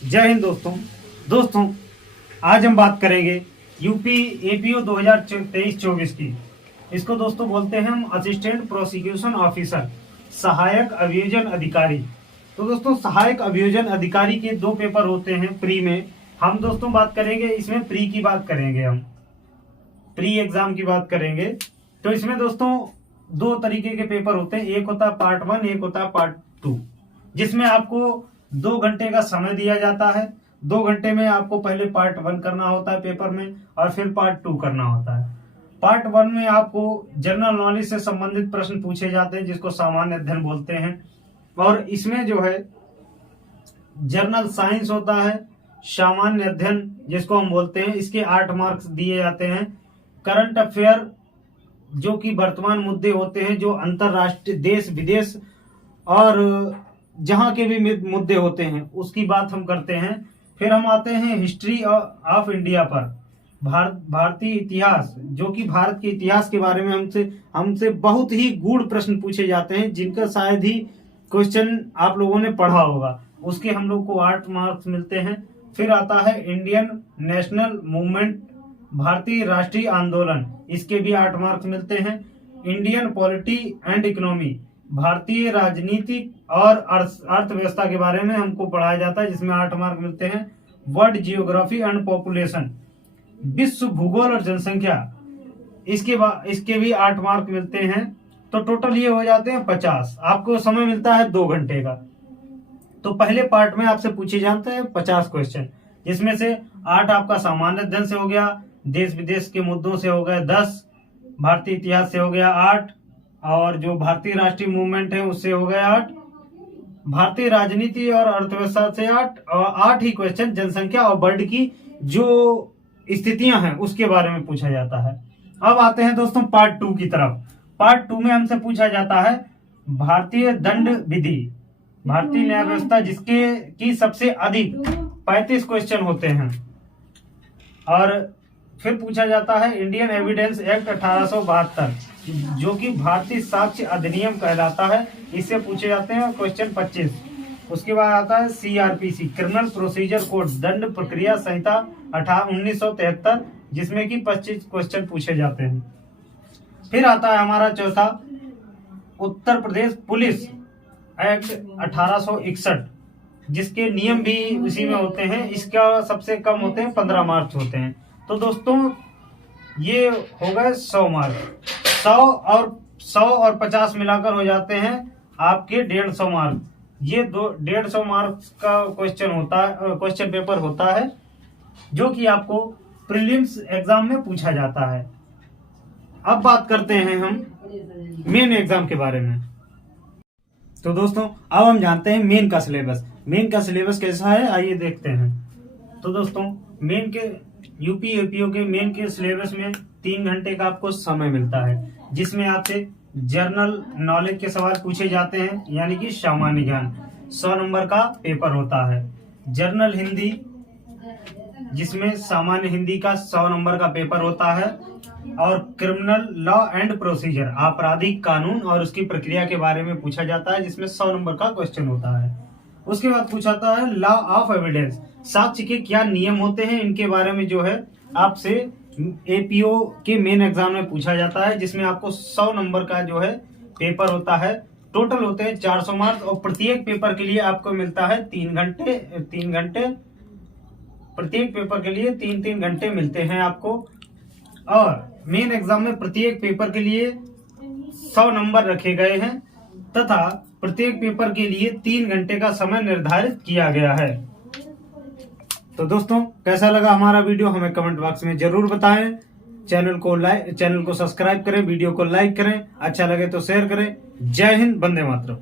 जय हिंद दोस्तों आज हम बात करेंगे यूपी एपीओ 2023-24 की। इसको दोस्तों बोलते हैं हम असिस्टेंट प्रोसिक्यूशन ऑफिसर, सहायक अभियोजन अधिकारी। तो दोस्तों सहायक अभियोजन अधिकारी के दो पेपर होते हैं प्री में। हम दोस्तों बात करेंगे इसमें प्री की बात करेंगे, हम प्री एग्जाम की बात करेंगे। तो इसमें दोस्तों दो तरीके के पेपर होते हैं, एक होता है पार्ट 1, एक होता है पार्ट 2, जिसमें आपको 2 घंटे का समय दिया जाता है। 2 घंटे में आपको पहले पार्ट 1 करना होता है पेपर में और फिर पार्ट 2 करना होता है। पार्ट 1 में आपको जनरल नॉलेज से संबंधित प्रश्न पूछे जाते हैं, जिसको सामान्य अध्ययन बोलते हैं। और इसमें जो है जनरल साइंस होता है, सामान्य अध्ययन जिसको हम बोलते हैं, इसके 8 मार्क्स दिए जाते हैं। करंट अफेयर जो कि वर्तमान मुद्दे होते हैं, जो अंतरराष्ट्रीय देश विदेश और जहां के भी मुद्दे होते हैं उसकी बात हम करते हैं। फिर हम आते हैं हिस्ट्री ऑफ इंडिया पर, भारतीय इतिहास, जो कि भारत के इतिहास के बारे में हमसे बहुत ही गूढ़ प्रश्न पूछे जाते हैं, जिनका शायद ही क्वेश्चन आप लोगों ने पढ़ा होगा। उसके हम लोग को 8 मार्क्स मिलते हैं। फिर आता है इंडियन नेशनल मूवमेंट, भारतीय राष्ट्रीय आंदोलन, इसके भी 8 मार्क्स मिलते हैं। इंडियन पॉलिटी एंड इकोनॉमी, भारतीय राजनीति और अर्थव्यवस्था के बारे में हमको पढ़ाया जाता है, जिसमें 8 मार्क मिलते हैं। वर्ल्ड जियोग्राफी एंड पॉपुलेशन, विश्व भूगोल और जनसंख्या, इसके भी 8 मार्क मिलते हैं। तो टोटल ये हो जाते हैं 50। आपको समय मिलता है 2 घंटे का। तो पहले पार्ट में आपसे पूछे जाते हैं 50 क्वेश्चन, जिसमें से 8 आपका सामान्य अध्ययन से हो गया, देश विदेश के मुद्दों से हो गए 10, भारतीय इतिहास से हो गया 8, और जो भारतीय राष्ट्रीय मूवमेंट है उससे हो गया 8, भारतीय राजनीति और अर्थव्यवस्था से 8, और 8 ही क्वेश्चन जनसंख्या और वर्ल्ड की जो स्थितियां हैं उसके बारे में पूछा जाता है। अब आते हैं दोस्तों पार्ट 2 की तरफ। पार्ट 2 में हमसे पूछा जाता है भारतीय दंड विधि, भारतीय न्याय व्यवस्था, जिसके की सबसे अधिक 35 क्वेश्चन होते हैं। और फिर पूछा जाता है इंडियन एविडेंस एक्ट 1872, जो कि भारतीय साक्ष्य अधिनियम कहलाता है, इससे पूछे जाते हैं क्वेश्चन 25। उसके बाद आता है सीआरपीसी, क्रिमिनल प्रोसीजर कोड, दंड प्रक्रिया संहिता 1973, जिसमें कि 25 क्वेश्चन पूछे जाते हैं। फिर आता है हमारा चौथा उत्तर प्रदेश पुलिस एक्ट 1861, जिसके नियम भी उसी में होते हैं। इसका सबसे कम होते हैं 15 मार्क्स होते हैं। तो दोस्तों ये हो गए 100 मार्क। 100 और 50 मिलाकर हो जाते हैं आपके 150 मार्क। ये 150 मार्क्स का क्वेश्चन पेपर होता है, जो कि आपको प्रीलिम्स एग्जाम में पूछा जाता है। अब बात करते हैं हम मेन एग्जाम के बारे में। तो दोस्तों अब हम जानते हैं मेन का सिलेबस। मेन का सिलेबस कैसा है, आइए देखते हैं। तो दोस्तों मेन के यूपी एपीओ के मेन के सिलेबस में 3 घंटे का आपको समय मिलता है, जिसमें आपसे जनरल नॉलेज के सवाल पूछे जाते हैं, यानी कि सामान्य ज्ञान। 100 नंबर का पेपर होता है। जनरल हिंदी, जिसमें सामान्य हिंदी का 100 नंबर का पेपर होता है। और क्रिमिनल लॉ एंड प्रोसीजर, आपराधिक कानून और उसकी प्रक्रिया के बारे में पूछा जाता है, जिसमें 100 नंबर का क्वेश्चन होता है। उसके बाद पूछाता है लॉ ऑफ एविडेंस, साक्ष्य के क्या नियम होते हैं, इनके बारे में जो है आपसे एपीओ के मेन एग्जाम में पूछा जाता है, जिसमें आपको 100 नंबर का जो है पेपर होता है। टोटल होते हैं 400 मार्क्स, और प्रत्येक पेपर के लिए आपको मिलता है 3 घंटे। प्रत्येक पेपर के लिए 3-3 घंटे मिलते हैं आपको। और मेन एग्जाम में प्रत्येक पेपर के लिए 100 नंबर रखे गए हैं, तथा प्रत्येक पेपर के लिए 3 घंटे का समय निर्धारित किया गया है। तो दोस्तों कैसा लगा हमारा वीडियो, हमें कमेंट बॉक्स में जरूर बताएं। चैनल को सब्सक्राइब करें, वीडियो को लाइक करें, अच्छा लगे तो शेयर करें। जय हिंद, वंदे मातरम।